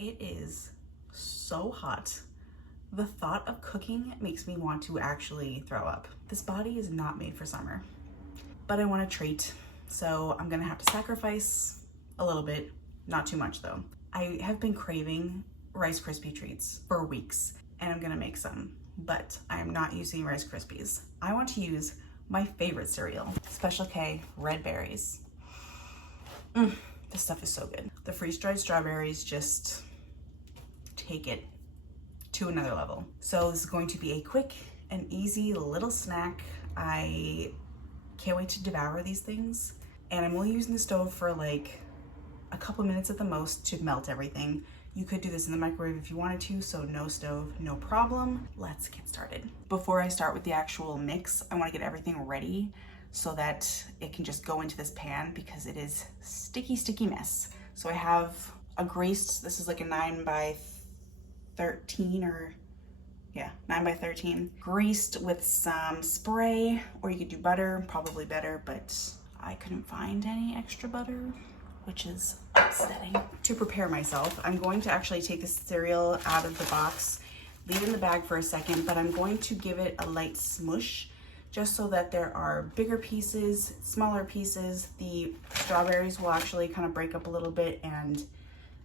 It is so hot. The thought of cooking makes me want to actually throw up. This body is not made for summer, but I want a treat. So I'm gonna have to sacrifice a little bit, not too much though. I have been craving Rice Krispie treats for weeks and I'm gonna make some, but I am not using Rice Krispies. I want to use my favorite cereal, Special K red berries. This stuff is so good. The freeze-dried strawberries just take it to another level. So this is going to be a quick and easy little snack. I can't wait to devour these things. And I'm only using the stove for like a couple minutes at the most to melt everything. You could do this in the microwave if you wanted to, so no stove, no problem. Let's get started. Before I start with the actual mix, I want to get everything ready so that it can just go into this pan because it is sticky mess. So I have a greased, this is like a 9 by 13 or yeah, 9 by 13, greased with some spray, or you could do butter, probably better, but I couldn't find any extra butter, which is upsetting. To prepare myself, I'm going to actually take the cereal out of the box, leave it in the bag for a second, but I'm going to give it a light smush just so that there are bigger pieces, smaller pieces. The strawberries will actually kind of break up a little bit and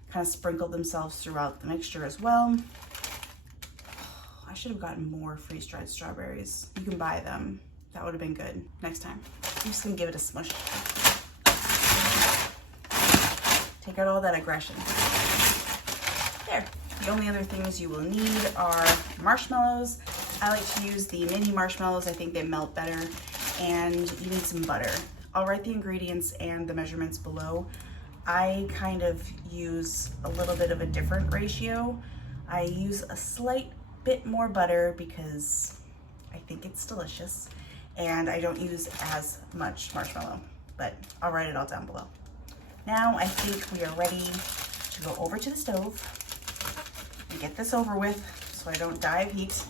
kind of sprinkle themselves throughout the mixture as well. I should have gotten more freeze-dried strawberries. You can buy them. That would have been good next time. I'm just gonna give it a smush. Take out all that aggression. There. The only other things you will need are marshmallows. I like to use the mini marshmallows. I think they melt better. And you need some butter. I'll write the ingredients and the measurements below. I kind of use a little bit of a different ratio. I use a slight bit more butter because I think it's delicious. And I don't use as much marshmallow, but I'll write it all down below. Now I think we are ready to go over to the stove and get this over with so I don't die of heat.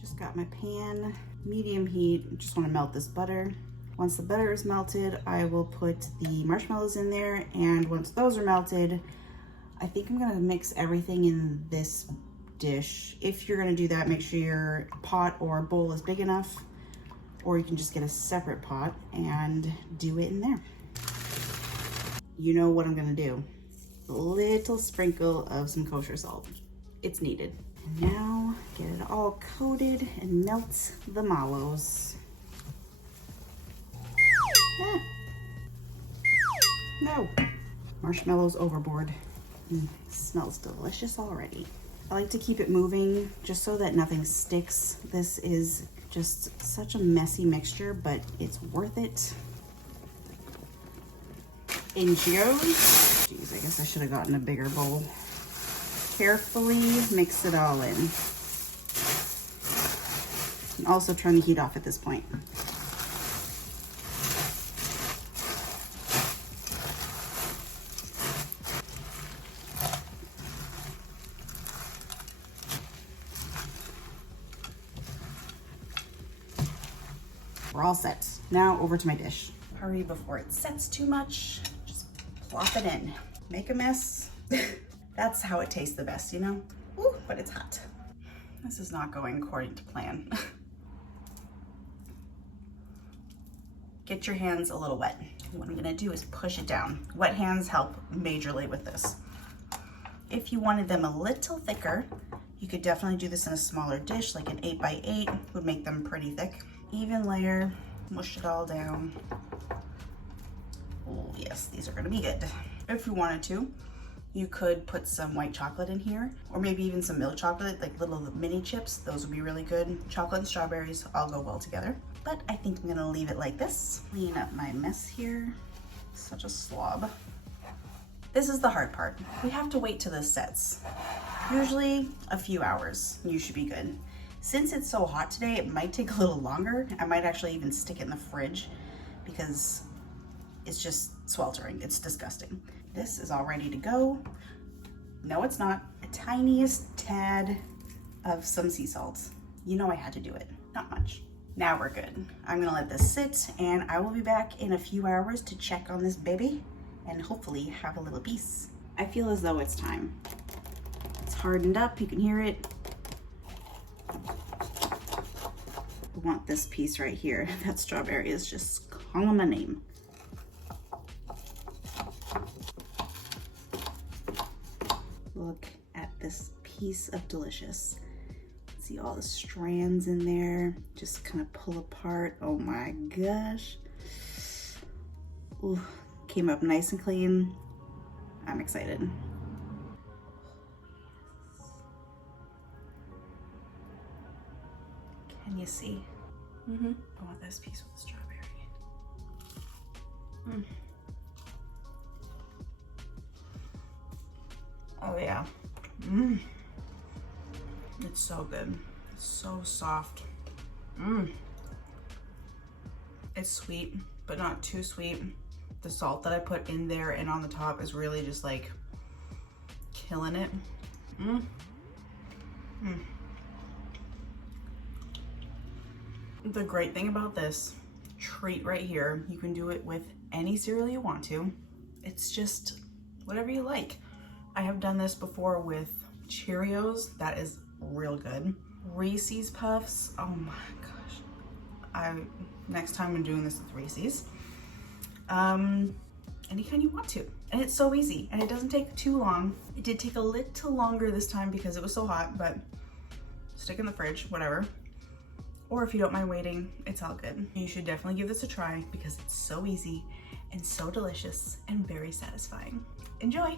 Just got my pan, medium heat. Just want to melt this butter. Once the butter is melted, I will put the marshmallows in there, and once those are melted, I think I'm gonna mix everything in this dish. If you're gonna do that, make sure your pot or bowl is big enough, or you can just get a separate pot and do it in there. You know what I'm gonna do. A little sprinkle of some kosher salt. It's needed. And now get it all coated and melt the mallows. Ah. No. Marshmallows overboard. Smells delicious already. I like to keep it moving just so that nothing sticks. This is just such a messy mixture, but it's worth it. In goes. Geez, I guess I should have gotten a bigger bowl. Carefully mix it all in. And also turn the heat off at this point. We're all set. Now over to my dish. Hurry before it sets too much. Just plop it in. Make a mess. That's how it tastes the best, you know? Ooh, but it's hot. This is not going according to plan. Get your hands a little wet. What I'm gonna do is push it down. Wet hands help majorly with this. If you wanted them a little thicker, you could definitely do this in a smaller dish, like an 8 by 8 would make them pretty thick. Even layer, mush it all down. Oh yes, these are gonna be good. If you wanted to, you could put some white chocolate in here, or maybe even some milk chocolate, like little mini chips. Those would be really good. Chocolate and strawberries all go well together. But I think I'm gonna leave it like this. Clean up my mess here. Such a slob. This is the hard part. We have to wait till this sets. Usually a few hours, you should be good. Since it's so hot today, it might take a little longer. I might actually even stick it in the fridge because it's just sweltering. It's disgusting. This is all ready to go. No, it's not. A tiniest tad of some sea salt. You know I had to do it. Not much. Now we're good. I'm gonna let this sit and I will be back in a few hours to check on this baby and hopefully have a little piece. I feel as though it's time. It's hardened up, you can hear it. I want this piece right here. That strawberry is just calling my name. Look at this piece of delicious. See all the strands in there, just kind of pull apart. Oh my gosh. Ooh, came up nice and clean. I'm excited. Can you see? I want this piece with the strawberry. Oh yeah. It's so good. It's so soft. It's sweet, but not too sweet. The salt that I put in there and on the top is really just like killing it. The great thing about this treat right here, you can do it with any cereal you want to. It's just whatever you like. I have done this before with Cheerios. That is real good. Reese's Puffs. Oh my gosh. Next time I'm doing this with Reese's. Any kind you want to. And it's so easy and it doesn't take too long. It did take a little longer this time because it was so hot, but stick in the fridge, whatever. Or if you don't mind waiting, it's all good. You should definitely give this a try because it's so easy and so delicious and very satisfying. Enjoy!